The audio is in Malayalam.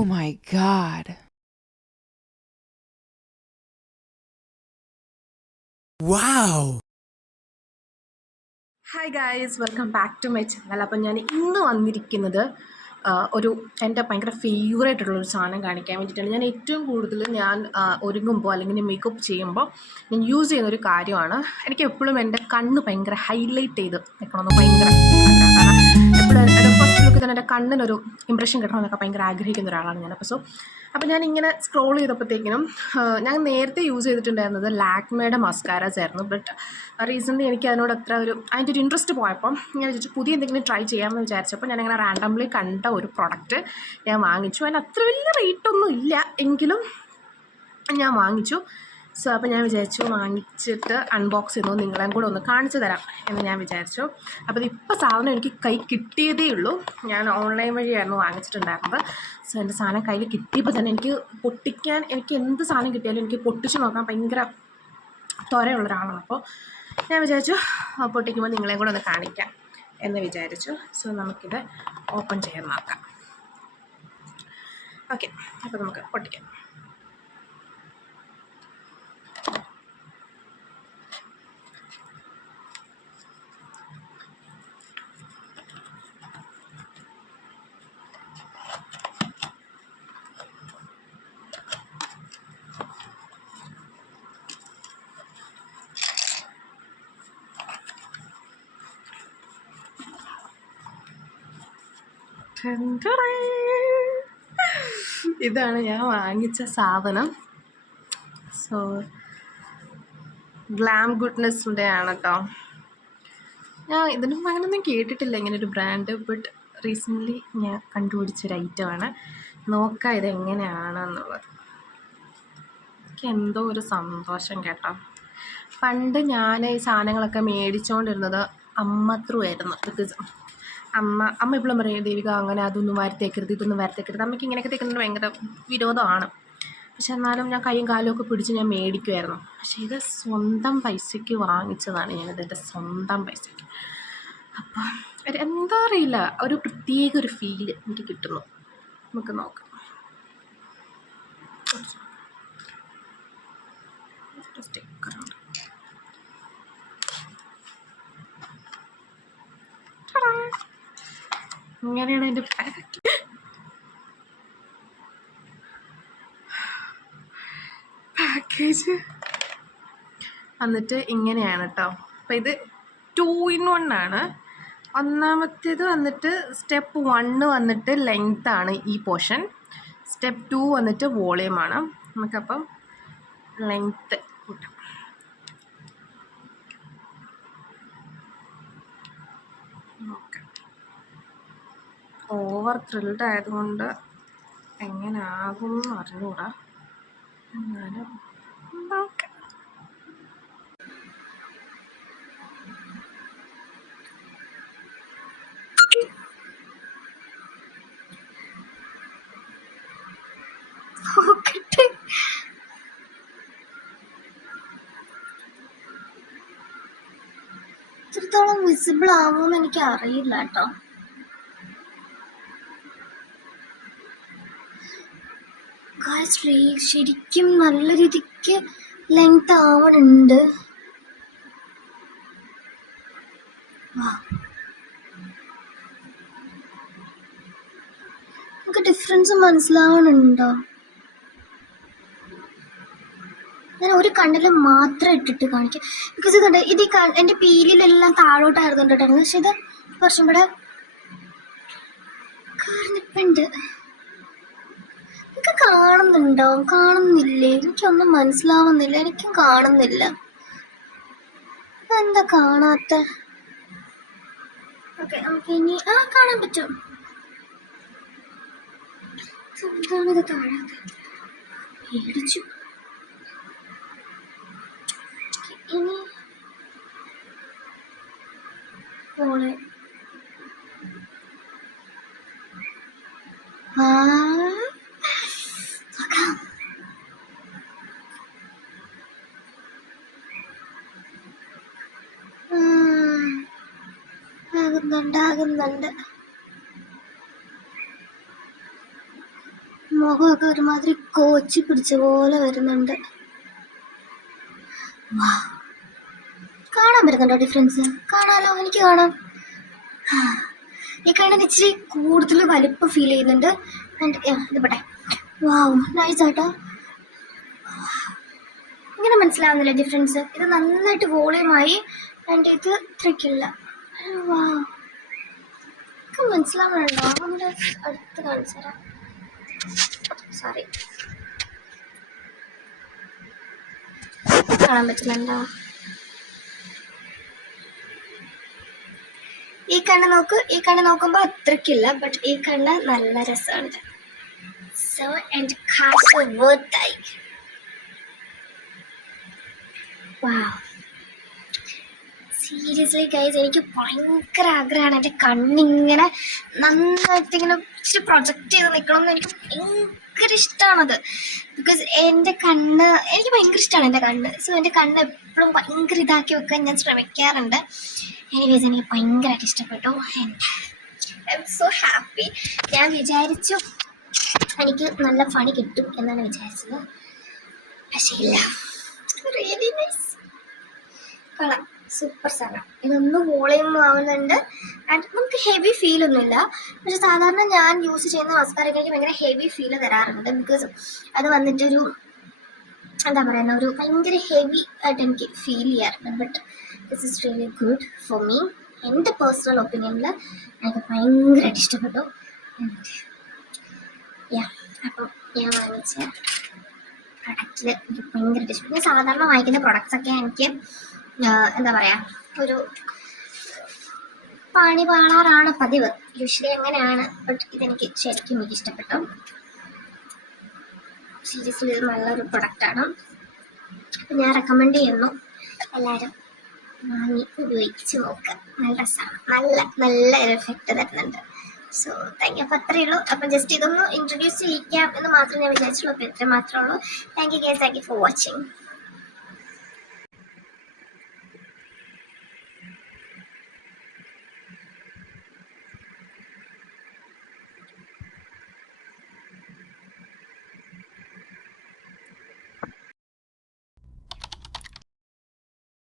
Oh my God. Wow! Hi guys, welcome back to my channel. അപ്പം ഞാൻ ഇന്ന് വന്നിരിക്കുന്നത് ഒരു എൻ്റെ ഭയങ്കര ഫേവറേറ്റ് ഉള്ളൊരു സാധനം കാണിക്കാൻ വേണ്ടിയിട്ടാണ്. ഞാൻ ഏറ്റവും കൂടുതൽ ഒരുങ്ങുമ്പോൾ അല്ലെങ്കിൽ മേക്കപ്പ് ചെയ്യുമ്പോൾ ഞാൻ യൂസ് ചെയ്യുന്ന ഒരു കാര്യമാണ്. എനിക്ക് എപ്പോഴും എൻ്റെ കണ്ണ് ഭയങ്കര ഹൈലൈറ്റ് ചെയ്ത് നിൽക്കണമെന്ന് ഭയങ്കര ആഗ്രഹം. കാരണം എപ്പോഴും എൻ്റെ ഫസ്റ്റ് ലുക്ക് തന്നെ എൻ്റെ കണ്ണിനൊരു ഇമ്പ്രഷൻ കിട്ടണമെന്നൊക്കെ ഭയങ്കര ആഗ്രഹിക്കുന്ന ഒരാളാണ് ഞാൻ. അപ്പോൾ ഞാനിങ്ങനെ സ്ക്രോൾ ചെയ്തപ്പോഴത്തേക്കിനും ഞാൻ നേരത്തെ യൂസ് ചെയ്തിട്ടുണ്ടായിരുന്നത് ലാക്മേയുടെ മസ്കാരാസ് ആയിരുന്നു. ബട്ട് റീസെൻ്റ്ലി എനിക്ക് അതിനോട് അതിൻ്റെ ഒരു ഇൻട്രസ്റ്റ് പോയപ്പം ഞാൻ വിചാരിച്ചു പുതിയ എന്തെങ്കിലും ട്രൈ ചെയ്യാമെന്ന് വിചാരിച്ചപ്പോൾ ഞാനിങ്ങനെ റാൻഡംലി കണ്ട ഒരു പ്രൊഡക്റ്റ് ഞാൻ വാങ്ങിച്ചു. അതിന് അത്ര വലിയ റേറ്റൊന്നും ഇല്ല എങ്കിലും ഞാൻ വാങ്ങിച്ചു. അപ്പോൾ ഞാൻ വിചാരിച്ചു വാങ്ങിച്ചിട്ട് അൺബോക്സ് ചെയ്യുന്നു നിങ്ങളെയും കൂടെ ഒന്ന് കാണിച്ചു തരാം എന്ന് ഞാൻ വിചാരിച്ചു. അപ്പോൾ ഇപ്പോൾ സാധനം എനിക്ക് കൈ കിട്ടിയതേ ഉള്ളൂ. ഞാൻ ഓൺലൈൻ വഴിയായിരുന്നു വാങ്ങിച്ചിട്ടുണ്ടായിരുന്നത്. എൻ്റെ സാധനം കയ്യിൽ കിട്ടിയപ്പോൾ തന്നെ എനിക്ക് എന്ത് സാധനം കിട്ടിയാലും എനിക്ക് പൊട്ടിച്ച് നോക്കാൻ ഭയങ്കര ത്വരയുള്ള ഒരാളാണ്. അപ്പോൾ ഞാൻ വിചാരിച്ചു പൊട്ടിക്കുമ്പോൾ നിങ്ങളെയും കൂടെ ഒന്ന് കാണിക്കാം എന്ന് വിചാരിച്ചു. നമുക്കിത് ഓപ്പൺ ചെയ്യാൻ നോക്കാം. ഓക്കെ, അപ്പോൾ നമുക്ക് പൊട്ടിക്കാം. ഇതാണ് ഞാൻ വാങ്ങിച്ച സാധനം. ഗ്ലാം ഗുഡ്നെസ്സിൻ്റെ ആണ് കേട്ടോ. ഞാൻ ഇതിനും അങ്ങനെയൊന്നും കേട്ടിട്ടില്ല ഇങ്ങനൊരു ബ്രാൻഡ്. ബട്ട് റീസെൻ്റ്ലി ഞാൻ കണ്ടുപിടിച്ചൊരു ഐറ്റമാണ്. നോക്കാം ഇതെങ്ങനെയാണെന്നുള്ളത്. എനിക്ക് എന്തോ ഒരു സന്തോഷം കേട്ടോ. പണ്ട് ഞാൻ ഈ സാധനങ്ങളൊക്കെ മേടിച്ചുകൊണ്ടിരുന്നത് അമ്മ ത്രൂ ആയിരുന്നു. ബിക്കോസ് അമ്മ ഇപ്പോഴും പറയും ദേവിക അങ്ങനെ അതൊന്നും വാരത്തേക്കരുത്, ഇതൊന്നും വാരത്തേക്കരുത്. അമ്മയ്ക്ക് ഇങ്ങനെയൊക്കെ തേക്കുന്നത് ഭയങ്കര വിരോധമാണ്. പക്ഷെ എന്നാലും ഞാൻ കൈയും കാലും ഒക്കെ പിടിച്ച് ഞാൻ മേടിക്കുമായിരുന്നു. പക്ഷേ ഇത് സ്വന്തം പൈസയ്ക്ക് വാങ്ങിച്ചതാണ് ഞാനിത്, എൻ്റെ സ്വന്തം പൈസയ്ക്ക്. അപ്പം എന്താ അറിയില്ല, ഒരു പ്രത്യേക ഒരു ഫീല് എനിക്ക് കിട്ടുന്നു. നമുക്ക് നോക്കാം. സ്റ്റിക്കറുണ്ട്. ഇങ്ങനെയാണ് എൻ്റെ പാക്കേജ് വന്നിട്ട് ഇങ്ങനെയാണ് കേട്ടോ. അപ്പോൾ ഇത് 2 in 1 ആണ്. ഒന്നാമത്തേത് വന്നിട്ട് സ്റ്റെപ്പ് 1 വന്നിട്ട് ലെങ്ത്താണ് ഈ പോർഷൻ. സ്റ്റെപ്പ് 2 വന്നിട്ട് വോളിയമാണ്. നമുക്കപ്പം ലെങ്ത്ത് കൂട്ടാം. നോക്കാം. ഓവർ ത്രിൽഡ് ആയതുകൊണ്ട് എങ്ങനെയാകും എന്ന് അറിഞ്ഞൂടാ. എന്നാലും നോക്കാം. ഇത്രത്തോളം വിസിബിൾ ആവുമെന്ന് എനിക്ക് അറിയില്ല കേട്ടോ. ശരിക്കും നല്ല രീതിക്ക് ലെങ്ത് ആവണുണ്ട്. നമുക്ക് ഡിഫറൻസ് മനസ്സിലാവണുണ്ടോ? ഞാൻ ഒരു കണ്ണിൽ മാത്രം ഇട്ടിട്ട് കാണിക്കാം. ബിക്കോസ് ഇതുണ്ട്, ഇത് എൻ്റെ പീലിലെല്ലാം താഴോട്ടായിരുന്നുണ്ടായിരുന്നു. പക്ഷെ ഇത് കുറച്ചും കൂടെ കാർന്നിപ്പുണ്ട്. എനിക്ക് കാണുന്നുണ്ടോ? കാണുന്നില്ലേ? എനിക്കൊന്നും മനസ്സിലാവുന്നില്ല. എനിക്കും കാണുന്നില്ല. എന്താ കാണാത്ത? ഓക്കെ, നമുക്ക് ഇനി കാണാൻ പറ്റും. എന്താണിത് താഴാത്ത? പേടിച്ചു. ഇനി മോളെ ആകുന്നുണ്ട്. മുഖമൊക്കെ ഒരുമാതിരി കോച്ചി പിടിച്ച പോലെ വരുന്നുണ്ട്. കാണാൻ പറ്റുന്നുണ്ടോ ഡിഫറൻസ്? കാണാലോ, എനിക്ക് കാണാം. ഈ കണ്ണിന് ഇച്ചിരി കൂടുതൽ വലിപ്പം ഫീൽ ചെയ്യുന്നുണ്ട്. ഇത് പെട്ടെ. വാവ്, നൈസ് ആട്ടോ. ഇങ്ങനെ മനസ്സിലാവുന്നില്ല ഡിഫറൻസ്. ഇത് നന്നായിട്ട് വോളിയമായി ആൻഡ് ഇത് ഇത്രയ്ക്കില്ല. വാവ്, മനസ്സിലാവുന്നുണ്ടോ? നമ്മുടെ അടുത്ത് കാണിച്ചു തരാം. സോറി, കാണാൻ പറ്റുന്നുണ്ടോ? ഈ കണ്ണ് നോക്ക്. ഈ കണ്ണ് നോക്കുമ്പോൾ അത്രയ്ക്കില്ല, ബട്ട് ഈ കണ്ണ് നല്ല രസമുണ്ട്. സോ എൻ്റെ കാശ് വർത്തായി. വാവ്, സീരിയസ്ലി ഗൈസ്, എനിക്ക് ഭയങ്കര ആഗ്രഹമാണ് എൻ്റെ കണ്ണിങ്ങനെ നന്നായിട്ട് ഇങ്ങനെ ഇച്ചിരി പ്രൊജക്റ്റ് ചെയ്ത് നിൽക്കണം എന്ന്. എനിക്ക് ഭയങ്കര ഇഷ്ടമാണത്. ബിക്കോസ് എൻ്റെ കണ്ണ് എനിക്ക് ഭയങ്കര ഇഷ്ടമാണ് എൻ്റെ കണ്ണ്. സോ എൻ്റെ കണ്ണ് എപ്പോഴും ഭയങ്കര ഇതാക്കി വെക്കാൻ ഞാൻ ശ്രമിക്കാറുണ്ട്. എനിവേസ്, എനിക്ക് ഭയങ്കരമായിട്ട് ഇഷ്ടപ്പെട്ടു. I M so happy. ഞാൻ വിചാരിച്ചു എനിക്ക് നല്ല പണി കിട്ടും എന്നാണ് വിചാരിച്ചത്, പക്ഷേ ഇല്ല. Really nice. കൊള്ളാം, സൂപ്പർ സാധനം. ഇതൊന്ന് വോളിയം ആവുന്നുണ്ട് ആൻഡ് നമുക്ക് ഹെവി ഫീൽ ഒന്നുമില്ല. പക്ഷെ സാധാരണ ഞാൻ യൂസ് ചെയ്യുന്ന മസ്കാരയ്ക്ക് എനിക്ക് ഭയങ്കര ഹെവി ഫീൽ തരാറുണ്ട്. ബിക്കോസ് അത് വന്നിട്ടൊരു എന്താ പറയുന്ന ഒരു ഭയങ്കര ഹെവി ആയിട്ട് എനിക്ക് ഫീൽ ചെയ്യാറുണ്ട്. But this is really good for me. എൻ്റെ പേഴ്സണൽ ഒപ്പീനിയനിൽ എനിക്ക് ഭയങ്കരമായിട്ട് ഇഷ്ടപ്പെട്ടു. അപ്പം ഞാൻ വാങ്ങിച്ച പ്രൊഡക്റ്റിൽ എനിക്ക് ഭയങ്കരമായിട്ട് ഇഷ്ടപ്പെട്ടു. ഞാൻ സാധാരണ വാങ്ങിക്കുന്ന പ്രൊഡക്ട്സൊക്കെ എനിക്ക് എന്താ പറയുക, ഒരു പണി പാളാറാണ് പതിവ്. യൂഷ്വലി അങ്ങനെയാണ്. ബട്ട് ഇതെനിക്ക് ശരിക്കും എനിക്ക് ഇഷ്ടപ്പെട്ടു. സീരിയസ്ലി ഇത് നല്ലൊരു പ്രൊഡക്റ്റാണ്. ഞാൻ റെക്കമെൻഡ് ചെയ്യുന്നു. എല്ലാവരും വാങ്ങി ഉപയോഗിച്ച് നോക്കുക. നല്ല രസമാണ്. നല്ല ഒരു എഫക്റ്റ് തരുന്നുണ്ട്. So thank you. അപ്പോൾ അത്രയേ ഉള്ളൂ. അപ്പം ജസ്റ്റ് ഇതൊന്ന് ഇൻട്രൊഡ്യൂസ് ചെയ്യിക്കാം എന്ന് മാത്രമേ ഞാൻ വിചാരിച്ചുള്ളൂ. അപ്പോൾ ഇത്ര മാത്രമേ ഉള്ളൂ. Thank you guys. Thank you for watching.